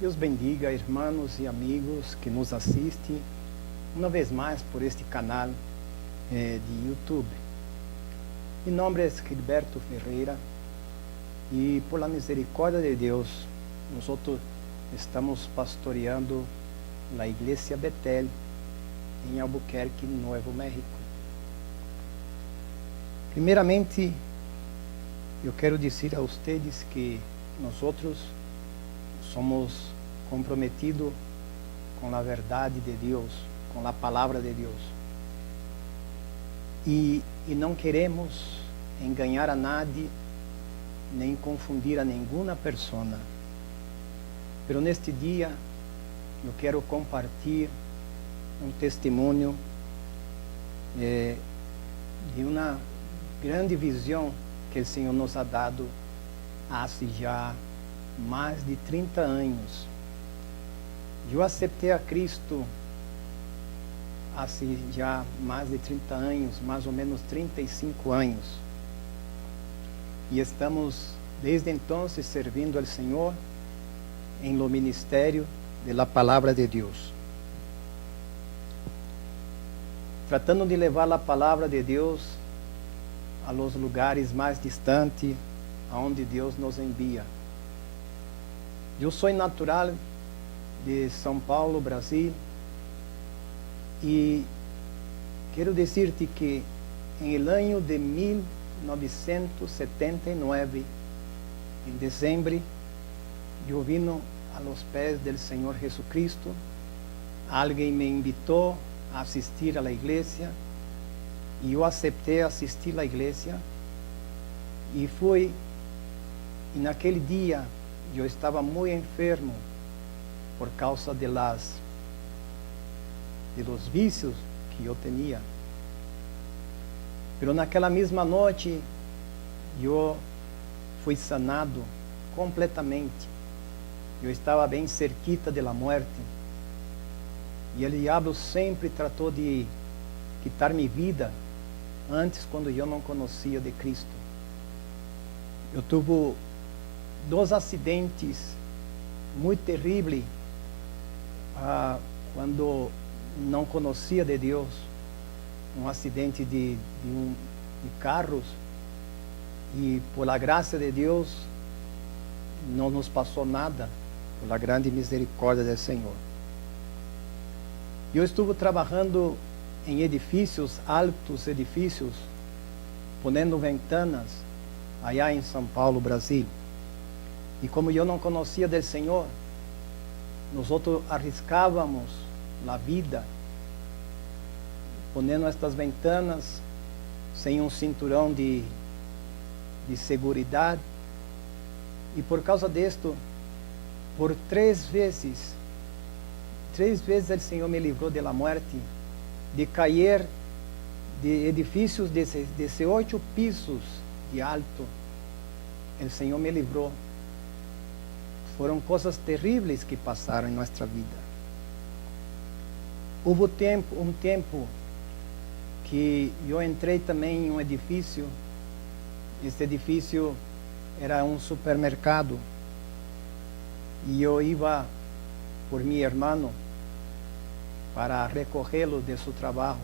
Deus bendiga, irmãos e amigos que nos assistem uma vez mais por este canal de YouTube. Mi nombre es Gilberto Ferreira e por la misericórdia de Deus, nosotros estamos pastoreando a Igreja Betel em Albuquerque, Nuevo México. Primeiramente, eu quero dizer a vocês que nós somos comprometidos com a verdade de Deus, com a palavra de Deus. E não queremos enganar a nadie, nem confundir a nenhuma pessoa. Pero neste dia, eu quero compartilhar um testemunho de uma grande visão que o Senhor nos ha dado há já mais de 30 anos. Eu aceitei a Cristo há já mais de 30 anos, mais ou menos 35 anos. E estamos desde então servindo ao Senhor em lo ministério da palavra de Deus. Tratando de levar a palavra de Deus a los lugares mais distantes, aonde Deus nos envia. Eu sou natural de São Paulo, Brasil, e quero dizer-te que em el ano de 1979, em dezembro, eu vim a los pés do Senhor Jesucristo. Alguém me invitou a assistir à igreja e eu aceitei assistir à igreja e fui. E naquele dia eu estava muito enfermo por causa de los vícios que eu tinha. Mas naquela mesma noite eu fui sanado completamente. Eu estava bem cerquita da morte. E o diabo sempre tratou de quitar minha vida antes, quando eu não conhecia de Cristo. Eu tive 2 acidentes muito terríveis quando não conhecia de Deus. Um acidente de carros, e por la graça de Deus não nos passou nada, por la grande misericórdia do Senhor. Eu estive trabalhando em edifícios, altos edifícios, ponendo ventanas, allá em São Paulo, Brasil. E como eu não conhecia do Senhor, nós arriscávamos a vida, ponendo estas ventanas sem um cinturão de segurança. E por causa disto, por 3 vezes o Senhor me livrou da morte, de cair de edifícios de 18 pisos de alto. O Senhor me livrou. Foram coisas terríveis que passaram em nossa vida. Houve um tempo que eu entrei também em um edifício. Este edifício era um supermercado. E eu ia por meu irmão para recorrê-lo de seu trabalho.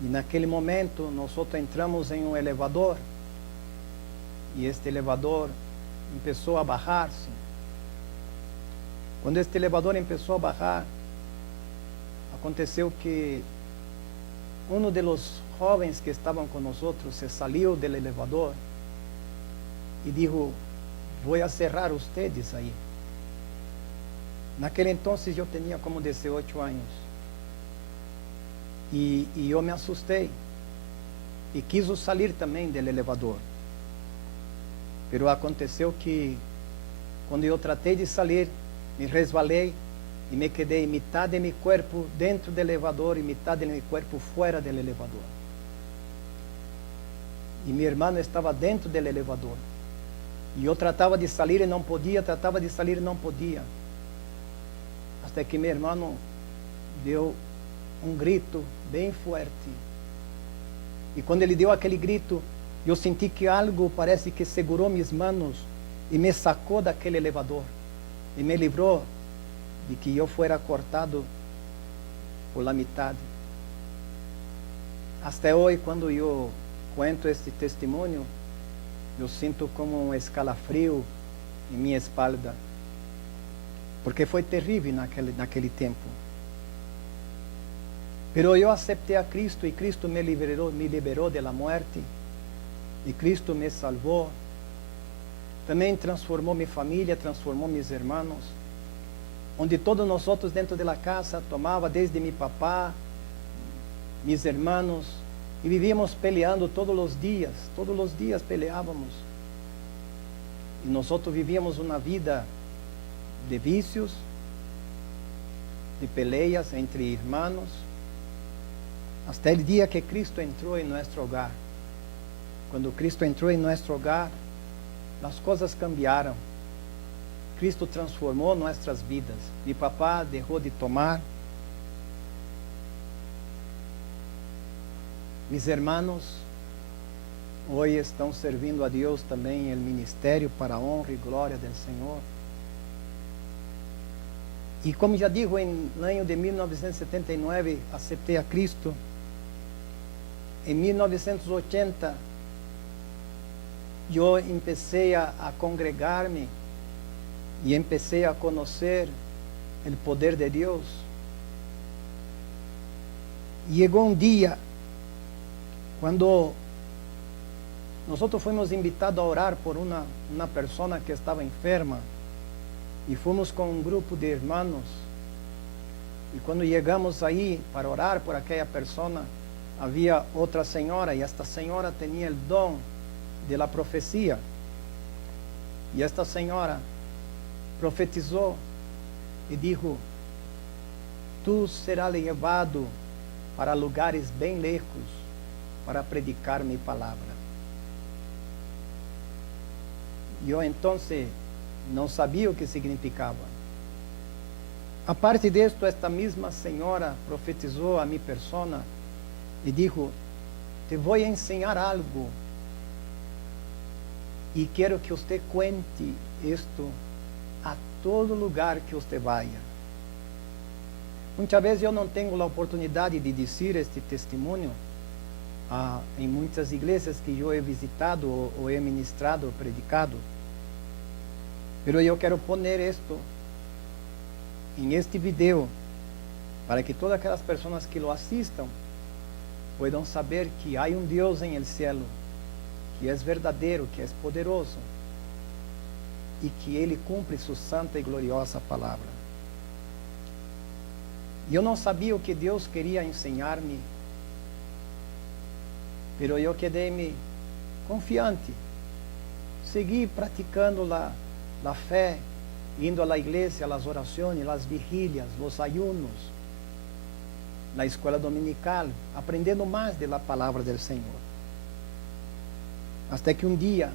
E naquele momento nós entramos em um elevador. E este elevador começou a baixar-se. Quando este elevador começou a baixar, aconteceu que um dos jovens que estavam conosco se saiu do elevador e disse: "Vou a cerrar ustedes aí". Naquele entonces eu tinha como 18 anos. E eu me assustei e quis sair também do elevador. Pero aconteceu que quando eu tratei de sair, me resvalei e me quedei metade de meu corpo dentro do elevador e metade de meu corpo fora do elevador. E meu irmão estava dentro do elevador. E eu tratava de sair e não podia, tratava de sair e não podia. Até que meu irmão deu um grito bem forte. E quando ele deu aquele grito, eu senti que algo parece que segurou minhas mãos e me sacou daquele elevador. y me libró de que yo fuera cortado por la mitad. Hasta hoy, cuando yo cuento este testimonio, yo siento como un escalafrío en mi espalda, porque fue terrible en aquel tiempo. Pero yo acepté a Cristo y Cristo me liberó de la muerte, y Cristo me salvó. También transformó mi familia, transformó mis hermanos, onde todos nosotros dentro de la casa tomaba desde mi papá, mis hermanos, y vivíamos peleando todos los días peleábamos. Y nosotros vivíamos una vida de vicios, de peleas entre hermanos, hasta el día que Cristo entró en nuestro hogar. Cuando Cristo entró en nuestro hogar, las cosas cambiaron. Cristo transformó nuestras vidas. Mi papá dejó de tomar. Mis hermanos hoy están servindo a Dios también en el ministerio para honra y gloria del Señor. Y como ya digo, en el año de 1979 acepté a Cristo. En 1980 yo empecé a congregarme y empecé a conocer el poder de Dios. Llegó un día cuando nosotros fuimos invitados a orar por una persona que estaba enferma, y fuimos con un grupo de hermanos, y cuando llegamos ahí para orar por aquella persona, había otra señora, y esta señora tenía el don de la profecía, y esta señora profetizó y dijo: tú serás llevado para lugares bem lejos para predicar mi palabra. Yo entonces no sabía o que significaba. Aparte de esto, esta misma señora profetizó a mi persona y dijo: te voy a enseñar algo y quiero que usted cuente esto a todo lugar que usted vaya. Muchas veces yo no tengo la oportunidad de decir este testimonio en muchas iglesias que yo he visitado o he ministrado o predicado. Pero yo quiero poner esto en este video para que todas aquellas personas que lo asistan puedan saber que hay un Dios en el cielo, que es verdadero, que es poderoso y que Él cumple su santa y gloriosa palabra. Yo no sabía o que Dios quería enseñarme, pero yo quedé confiante. Seguí practicando la fe, indo a la iglesia, a las oraciones, las vigilias, los ayunos, la escuela dominical, aprendiendo más de la palabra del Señor. Hasta que un día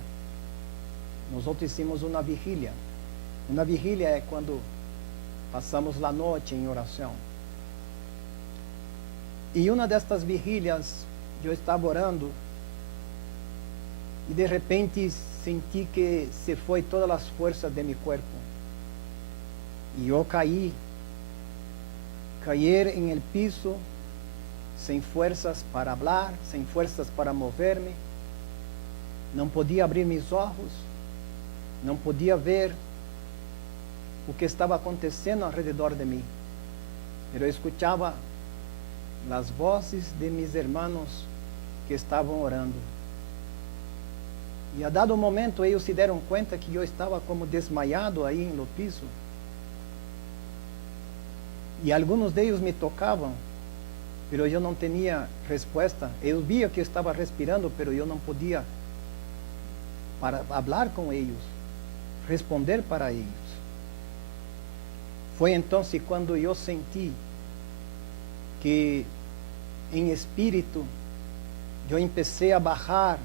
nosotros hicimos una vigilia. Una vigilia es cuando pasamos la noche en oración. Y una de estas vigilias yo estaba orando y de repente sentí que se fue todas las fuerzas de mi cuerpo. Y yo caí en el piso, sin fuerzas para hablar, sin fuerzas para moverme. No podía abrir mis ojos, no podía ver o que estaba acontecendo alrededor de mí. Pero escuchaba las voces de mis hermanos que estaban orando. Y a dado momento ellos se dieron cuenta que yo estaba como desmayado ahí en el piso. Y algunos de ellos me tocaban, pero yo no tenía respuesta. Ellos veían que yo estaba respirando, pero yo no podía para hablar con ellos, responder para ellos. Fue entonces cuando yo sentí que en espíritu yo empecé a bajar.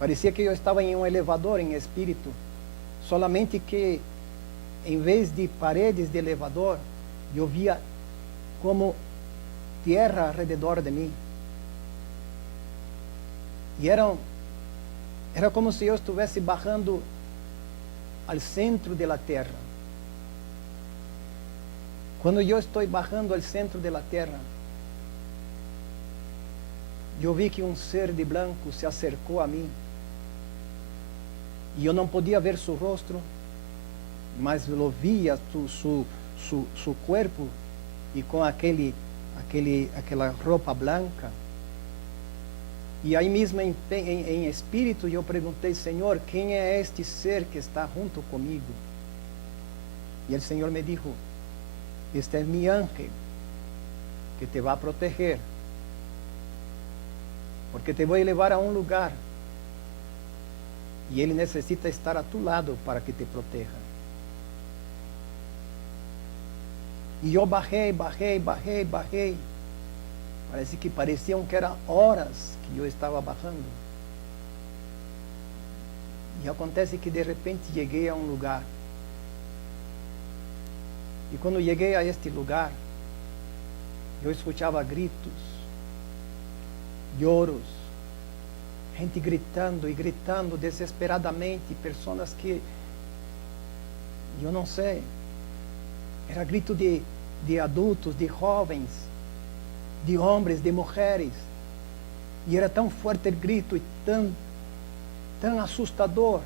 Parecía que yo estaba en un elevador en espíritu, solamente que en vez de paredes de elevador, yo via como tierra alrededor de mí. Y era como si yo estuviese bajando al centro de la tierra. Quando eu estou bajando ao centro da terra, eu vi que um ser de branco se acercou a mim. E eu não podia ver seu rosto, mas eu via seu corpo e com aquela roupa branca. E aí mesmo em espírito eu perguntei: Senhor, quem é este ser que está junto comigo? E o Senhor me disse: este é mi ángel que te vai proteger, porque te vou levar a um lugar e ele necessita estar a tu lado para que te proteja. E eu bajei. Pareciam que eram horas que eu estava bajando. E acontece que de repente cheguei a um lugar. E quando cheguei a este lugar, eu escutava gritos, choros, gente gritando e gritando desesperadamente, pessoas que eu não sei, era grito de adultos, de jovens, de homens, de mulheres. E era tão forte o grito e tão assustador,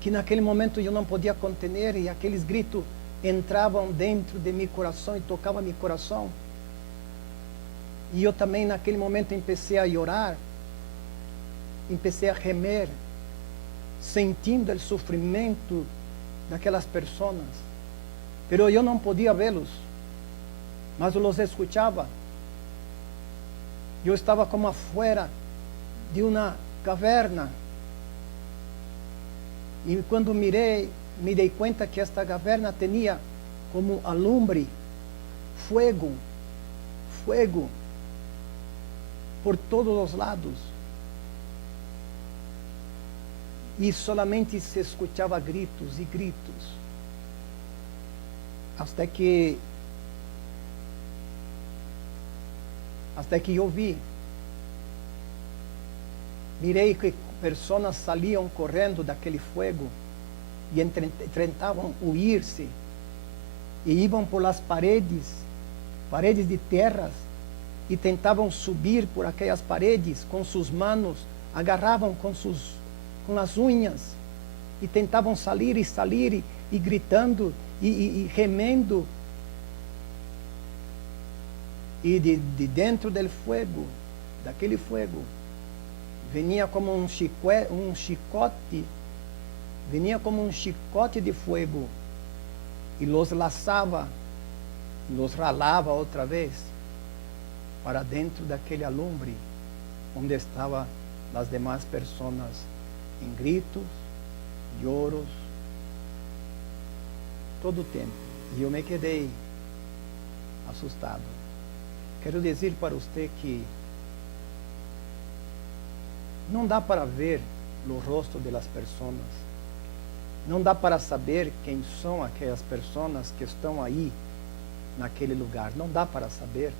que naquele momento eu não podia conter, e aqueles gritos entravam dentro de meu coração e tocavam meu coração. E eu também naquele momento comecei a chorar, comecei a gemer, sentindo o sofrimento daquelas pessoas. Pero eu não podia vê-los, mas eu os escutava. Eu estava como afuera de uma caverna. E quando mirei, me dei conta que esta caverna tinha como alumbre, fogo por todos os lados. E solamente se escutava gritos e gritos. Até que eu vi. Mirei que pessoas saliam correndo daquele fogo e tentavam huir-se. E iam por las paredes de terras, e tentavam subir por aquelas paredes com suas mãos, agarravam com as unhas, e tentavam sair e gritando e gemendo. E de dentro do fogo, daquele fogo, vinha como um chicote, de fogo, e los laçava, los ralava outra vez para dentro daquele alumbre onde estavam as demais pessoas em gritos, choros, todo o tempo. E eu me quedei assustado. Quero dizer para você que não dá para ver o rosto das pessoas, não dá para saber quem são aquelas pessoas que estão aí naquele lugar, não dá para saber,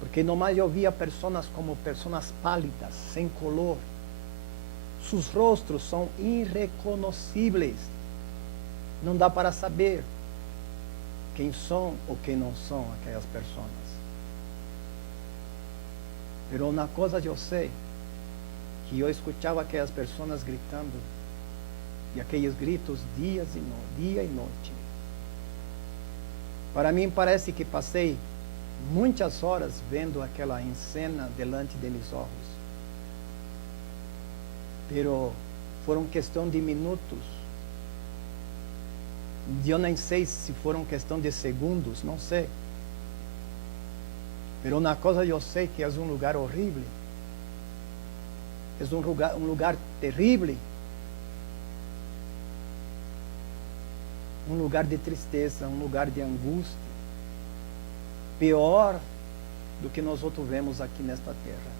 porque nomás eu via pessoas como pessoas pálidas, sem color. Seus rostos são irreconhecíveis, não dá para saber quem são ou quem não são aquelas pessoas. Mas uma coisa eu sei, que eu escutava aquelas pessoas gritando, e aqueles gritos dia e noite. Para mim parece que passei muitas horas vendo aquela cena delante de meus olhos. Pero foram questão de minutos. Eu nem sei se foram questão de segundos, não sei. Pero uma coisa eu sei, que é um lugar horrível. É um lugar terrível. Um lugar de tristeza, um lugar de angústia. Pior do que nós outros vemos aqui nesta terra.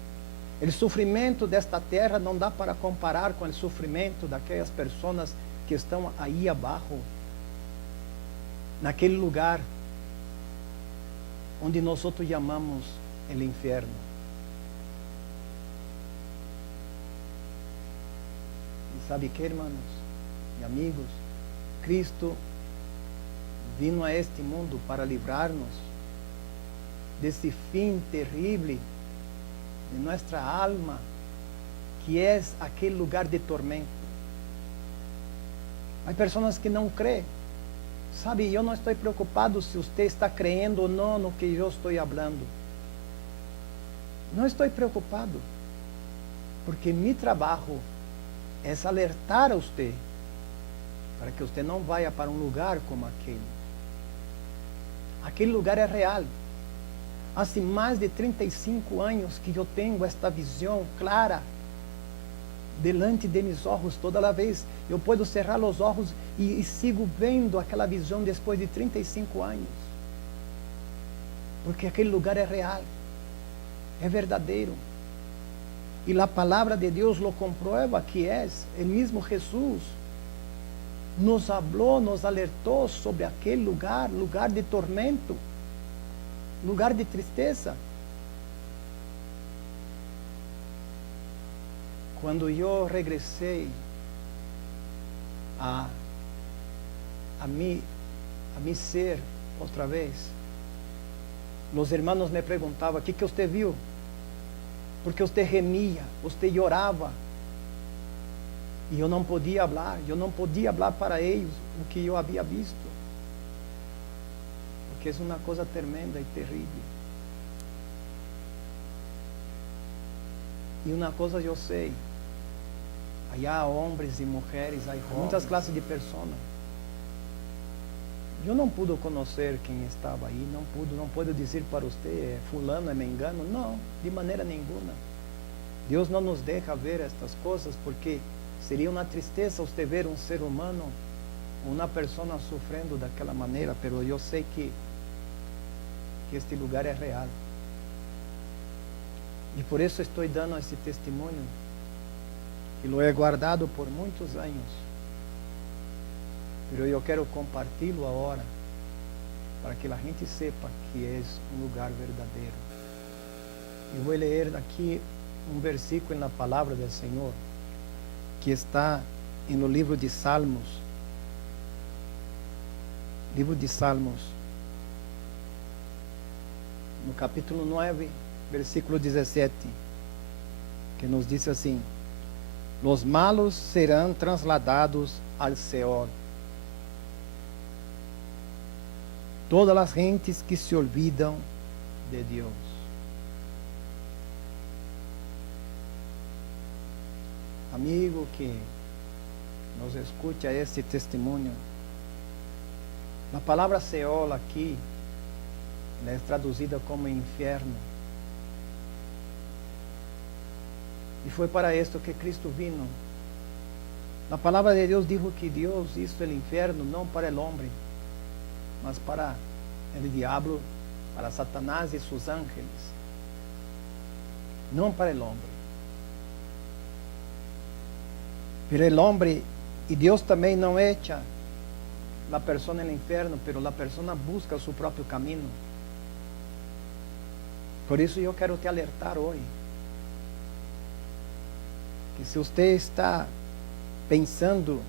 O sofrimento desta terra não dá para comparar com o sofrimento daquelas pessoas que estão aí abaixo, naquele lugar onde nós outros chamamos o inferno. E sabe que, irmãos e amigos, Cristo vino a este mundo para livrar-nos desse fim terrível de nossa alma, que é aquele lugar de tormento. Há pessoas que não creem. Sabe, eu não estou preocupado se você está crendo ou não no que eu estou falando. Não estou preocupado, porque meu trabalho é alertar a você, para que você não vá para um lugar como aquele. Aquele lugar é real. Há mais de 35 anos que eu tenho esta visão clara delante de meus olhos. Toda vez eu posso cerrar os olhos e sigo vendo aquela visão depois de 35 anos. Porque aquele lugar é real, é verdadeiro. E a palavra de Deus lo comprueba que é o mesmo Jesus. Nos falou, nos alertou sobre aquele lugar, lugar de tormento, lugar de tristeza. Quando eu regressei a me ser outra vez, os irmãos me perguntavam: o que você viu? Porque você gemia, você chorava. E eu não podia falar para eles o que eu havia visto. Porque é uma coisa tremenda e terrível. E uma coisa eu sei: há homens e mulheres, há muitas classes de pessoas. Eu não pude conhecer quem estava aí, não puedo dizer para você, fulano é mengano. Não, de maneira nenhuma. Deus não nos deixa ver estas coisas, porque seria uma tristeza você ver um ser humano, uma pessoa sofrendo daquela maneira, mas eu sei que este lugar é real. E por isso estou dando esse testemunho, que lo he guardado por muitos anos. Mas eu quero compartilhá-lo agora, para que a gente sepa que é um lugar verdadeiro. Eu vou ler aqui um versículo na palavra do Senhor, que está no livro de Salmos. Livro de Salmos, no capítulo 9, versículo 17, que nos diz assim: os malos serão trasladados al Seol. Todas as gentes que se olvidam de Deus. Amigo que nos escuta este testemunho, a palavra Seol aqui é traduzida como inferno. E foi para isto que Cristo vino. A palavra de Deus diz que Deus hizo o inferno não para o homem, mas para o diabo, para Satanás e seus ángeles. Não para o homem. Pero el hombre, y Dios también no echa la persona en el infierno, pero la persona busca su propio camino. Por isso eu quero te alertar hoje, que se você está pensando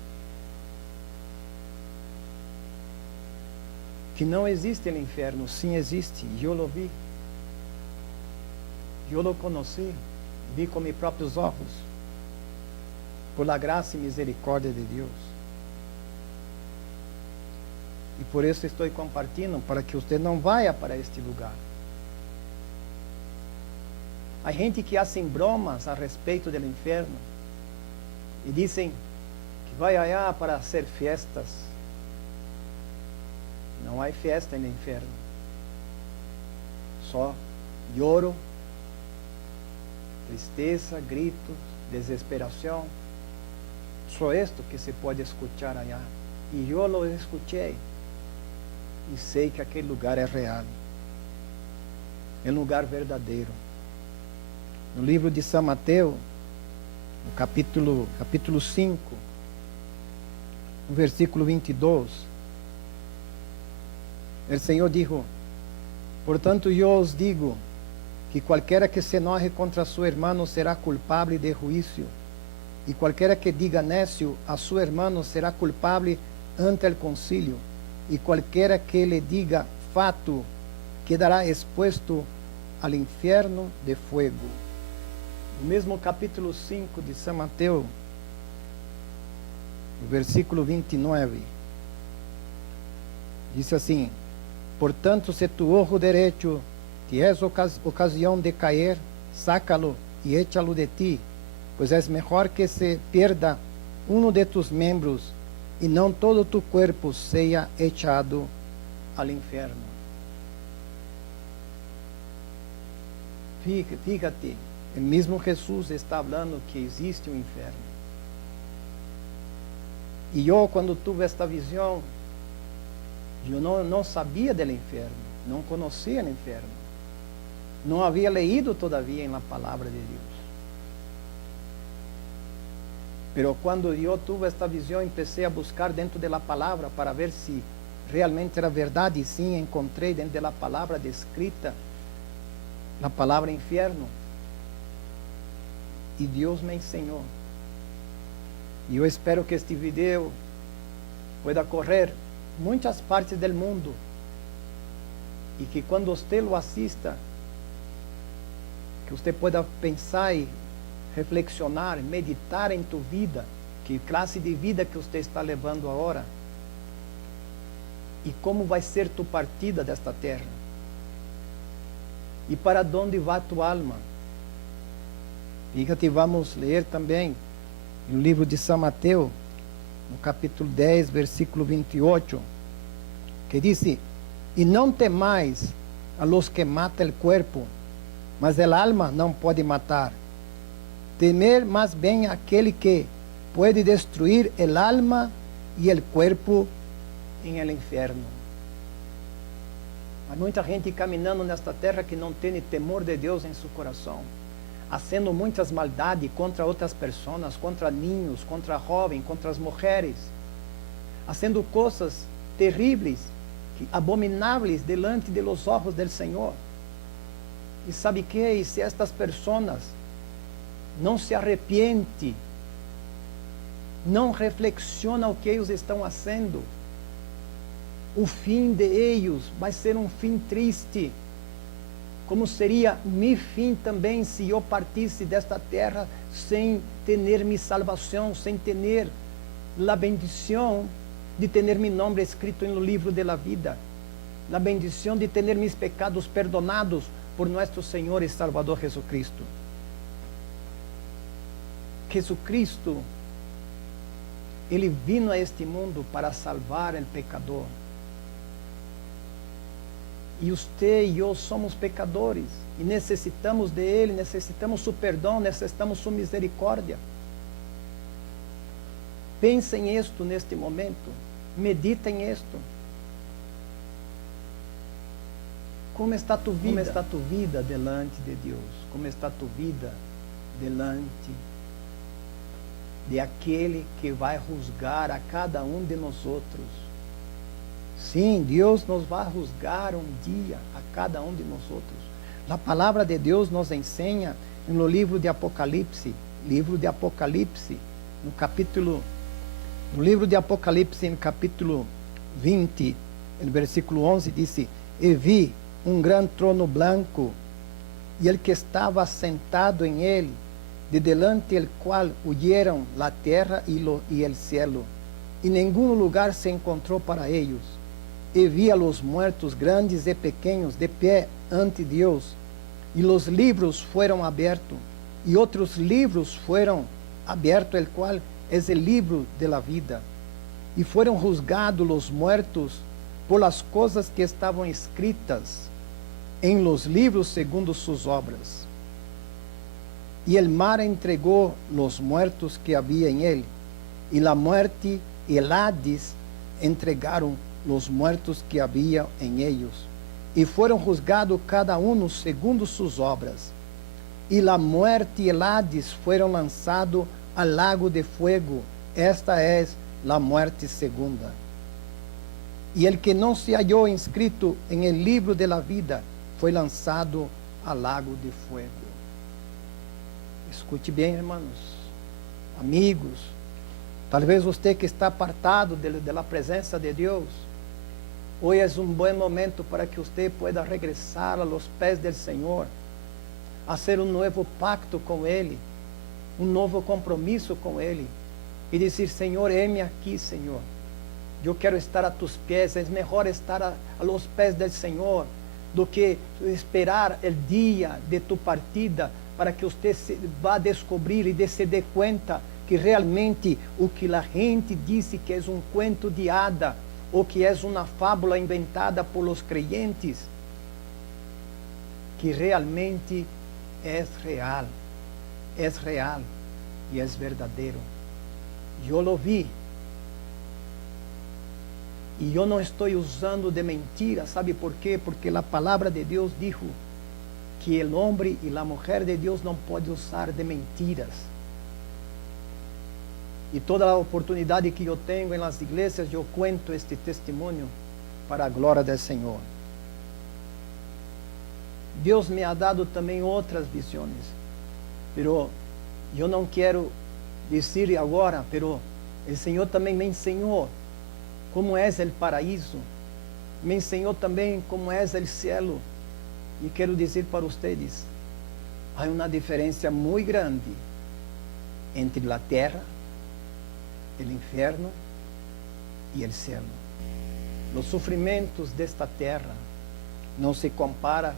que não existe o inferno, sim existe, eu lo vi, eu lo conheci, vi com meus próprios olhos, por la graça e misericórdia de Deus. E por isso estou compartilhando, para que você não vá para este lugar. Há gente que fazem bromas a respeito do inferno e dizem que vai allá para hacer fiestas. Não há festa no inferno. Só lloro, tristeza, gritos, desesperação. Só isto que se pode escutar allá. E eu lo escutei. E sei que aquele lugar é real. É um lugar verdadeiro. No livro de São Mateus, no capítulo 5, no versículo 22, o Senhor dijo: portanto, eu os digo que qualquer que se enoje contra seu irmão será culpável de juízo. E qualquer que diga necio a seu irmão será culpável ante o concílio. y cualquiera que le diga fato quedará expuesto al infierno de fuego. No mesmo capítulo 5 de São Mateus, no versículo 29, diz assim: portanto, se tu ojo derecho te es ocasión de caer, sácalo y échalo de ti, pues es mejor que se pierda uno de tus miembros y no todo tu cuerpo sea echado al infierno. Fíjate, el mismo Jesús está hablando que existe un infierno. Y yo cuando tuve esta visión, yo no sabía del infierno, no conocía el infierno, no había leído todavía en la palabra de Dios. Pero cuando yo tuve esta visión, empecé a buscar dentro de la palabra para ver si realmente era verdad, y sí, encontré dentro de la palabra descrita la palabra infierno. Y Dios me enseñó. Y yo espero que este video pueda correr muchas partes del mundo y que cuando usted lo asista, que usted pueda pensar y reflexionar, meditar en tu vida, que clase de vida que usted está levando ahora y cómo vai ser tu partida desta terra e para onde vai tu alma. Fíjate, vamos ler também no livro de São Mateus, no capítulo 10, versículo 28, que diz: e não temais a los que matam o corpo, mas el alma não pode matar. Temer mais bem aquele que pode destruir el alma e el cuerpo em el inferno. Há muita gente caminhando nesta terra que não tem temor de Deus em seu coração, fazendo muitas maldades contra outras pessoas, contra ninhos, contra jovens, contra as mulheres, fazendo coisas terríveis, abomináveis delante de los ojos del Senhor. E sabe que? E se estas pessoas não se arrepentem, não reflexionam o que eles estão fazendo, o fim de eles vai ser um fim triste, como seria meu fim também se eu partisse desta terra sem ter minha salvação, sem ter a bendição de ter meu nome escrito no livro da vida, a bendição de ter meus pecados perdonados por nosso Senhor e Salvador Jesucristo. Jesucristo, Ele vino a este mundo para salvar o pecador. E você e eu somos pecadores e necessitamos de Ele, necessitamos seu perdão, necessitamos sua misericórdia. Pense em isto neste momento, medita em isto. Como está tu vida? Como está tu vida delante de Deus? Como está tu vida delante de aquele que vai juzgar a cada um de nós outros? Sim, Deus nos vai juzgar um dia a cada um de nós outros. A palavra de Deus nos ensina no livro de Apocalipse, no livro de Apocalipse, no capítulo 20, no versículo 11, disse: e vi um grande trono branco, e ele que estava sentado em ele, de delante del qual huyeron la terra y el cielo, y ningún lugar se encontró para ellos. E vi a los muertos grandes e pequeños de pé ante Dios, y los libros fueron abiertos, y otros libros fueron abiertos, el cual es el libro de la vida. Y fueron juzgados los muertos por las cosas que estaban escritas en los libros segundo sus obras. Y el mar entregó los muertos que había en él, y la muerte y el Hades entregaron los muertos que había en ellos, y fueron juzgados cada uno segundo sus obras. Y la muerte y el Hades fueron lanzados al lago de fuego. Esta es la muerte segunda. Y el que no se halló inscrito en el libro de la vida fue lanzado al lago de fuego. Escute bem, irmãos, amigos, talvez você que está apartado da presença de Deus, Hoy es un buen momento para que usted pueda regresar a los pés del Señor, hacer un nuevo pacto con Él, un nuevo compromiso con Él, y decir: Señor, heme aquí, Señor. Yo quiero estar a tus pies. Es mejor estar a los pies del Señor do que esperar el día de tu partida, para que usted vá descobrir e se dê conta que realmente o que a gente disse que é um cuento de hada, ou que é uma fábula inventada por los creyentes, que realmente é real e é verdadeiro. Eu lo vi. E eu não estou usando de mentira, ¿sabe por quê? Porque a palavra de Deus dijo que o homem e a mulher de Deus não podem usar de mentiras. E toda a oportunidade que eu tenho em las igrejas, eu cuento este testemunho para a glória do Senhor. Deus me ha dado também outras visões, pero eu não quero dizer agora, pero o Senhor também me ensinou como é o paraíso, me ensinou também como é o cielo. E quero dizer para vocês, há uma diferença muito grande entre a terra, o inferno e o cielo. Os sofrimentos desta terra não se compara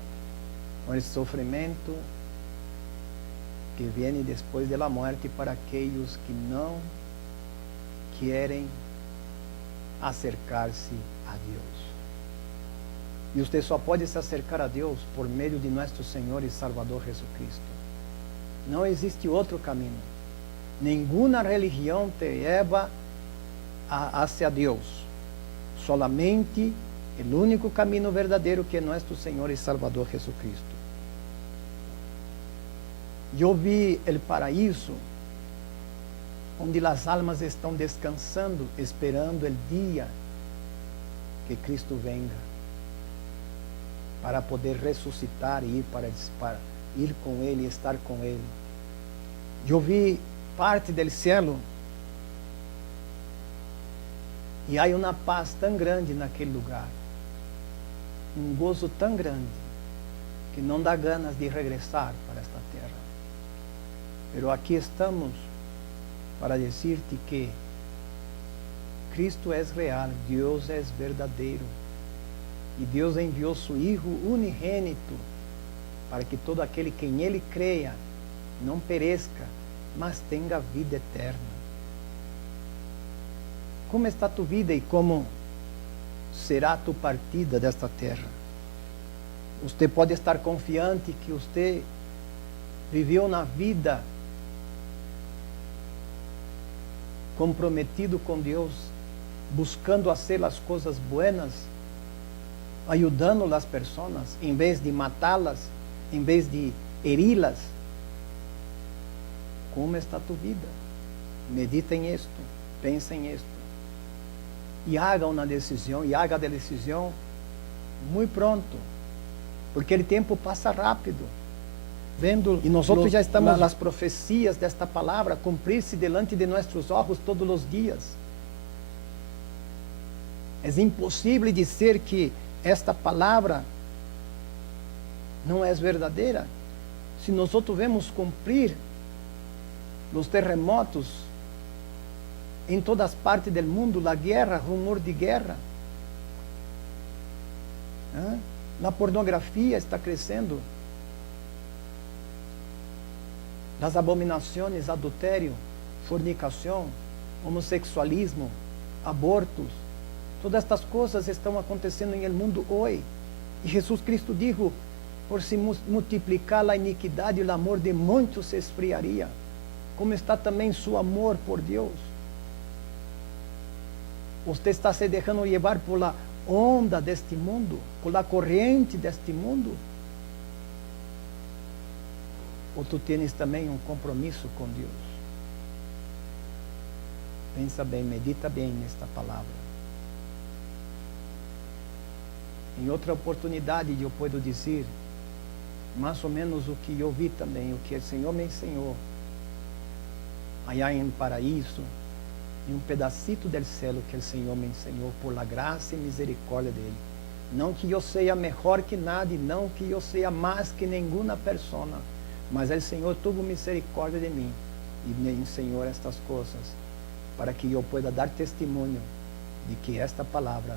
com o sofrimento que vem depois da morte para aqueles que não querem acercar-se a Deus. E você só pode se acercar a Deus por meio de nosso Senhor e Salvador Jesucristo. Não existe outro caminho. Nenhuma religião te leva hacia Deus. Solamente o único caminho verdadeiro, que é nosso Senhor e Salvador Jesucristo. Eu vi o paraíso, onde as almas estão descansando, esperando o dia que Cristo venga, para poder ressuscitar e ir para ir com Ele e estar com Ele. Eu vi parte do cielo e há uma paz tão grande naquele lugar, um gozo tão grande, que não dá ganas de regressar para esta terra. Pero aqui estamos para dizer-te que Cristo é real, Deus é verdadeiro. E Deus enviou seu Hijo unigênito para que todo aquele que em Ele creia não pereça, mas tenha vida eterna. Como está tu vida e como será tu partida desta terra? Você pode estar confiante que você viveu na vida comprometido com Deus, buscando fazer as coisas buenas, ajudando as pessoas, em vez de matá-las, em vez de heri-las. Como está tu vida? Medita em isto, pensa em isto. E haga uma decisão, e haga a decisão muito pronto, porque o tempo passa rápido. Vendo, e nós já estamos nas profecias desta palavra cumprir-se delante de nossos olhos todos os dias. É impossível dizer que esta palavra não é verdadeira, se nós vemos cumprir os terremotos em todas partes do mundo, a guerra, rumor de guerra. A pornografia está crescendo. Das abominações, adultério, fornicação, homossexualismo, abortos, todas estas coisas estão acontecendo no mundo hoje. E Jesus Cristo dijo: por se multiplicar a iniquidade, o amor de muitos se esfriaria. Como está também seu amor por Deus? Você está se deixando levar por la onda deste mundo, por la corrente deste mundo? Ou tu tens também um compromisso com Deus? Pensa bem, medita bem nesta palavra. Em outra oportunidade eu posso dizer mais ou menos o que eu vi também, o que o Senhor me ensinou. Allá em paraíso, e um pedacito del cielo que o Senhor me ensinou por la graça e misericórdia dele. Não que eu seja melhor que nadie, não que eu seja mais que nenhuma pessoa, mas o Senhor tuvo misericórdia de mim e me ensinou estas coisas para que eu pueda dar testemunho de que esta palavra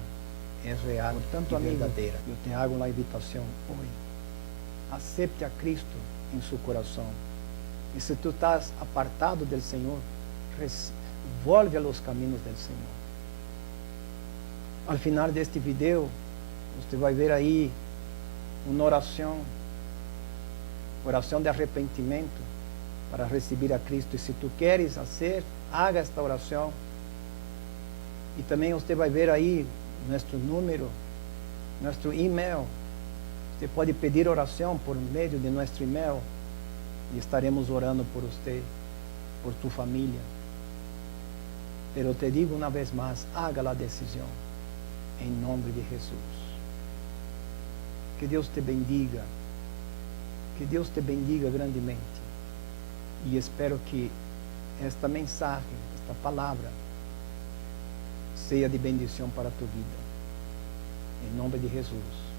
é real, portanto, e verdadeira. Eu te hago uma invitação hoje. Acepte a Cristo em seu coração. E se tu estás apartado do Senhor, volve a los caminhos do Senhor. Al final deste vídeo, você vai ver aí uma oração de arrependimento para receber a Cristo. E se tu queres fazer, haga esta oração. E também você vai ver aí nosso número, nosso e-mail. Você pode pedir oração por meio de nosso e-mail e estaremos orando por você, por tu família. Pero te digo uma vez mais, haga a decisão em nome de Jesus. Que Deus te bendiga. Que Deus te bendiga grandemente. E espero que esta mensagem, esta palavra, seja de bendição para a tua vida. Em nome de Jesus.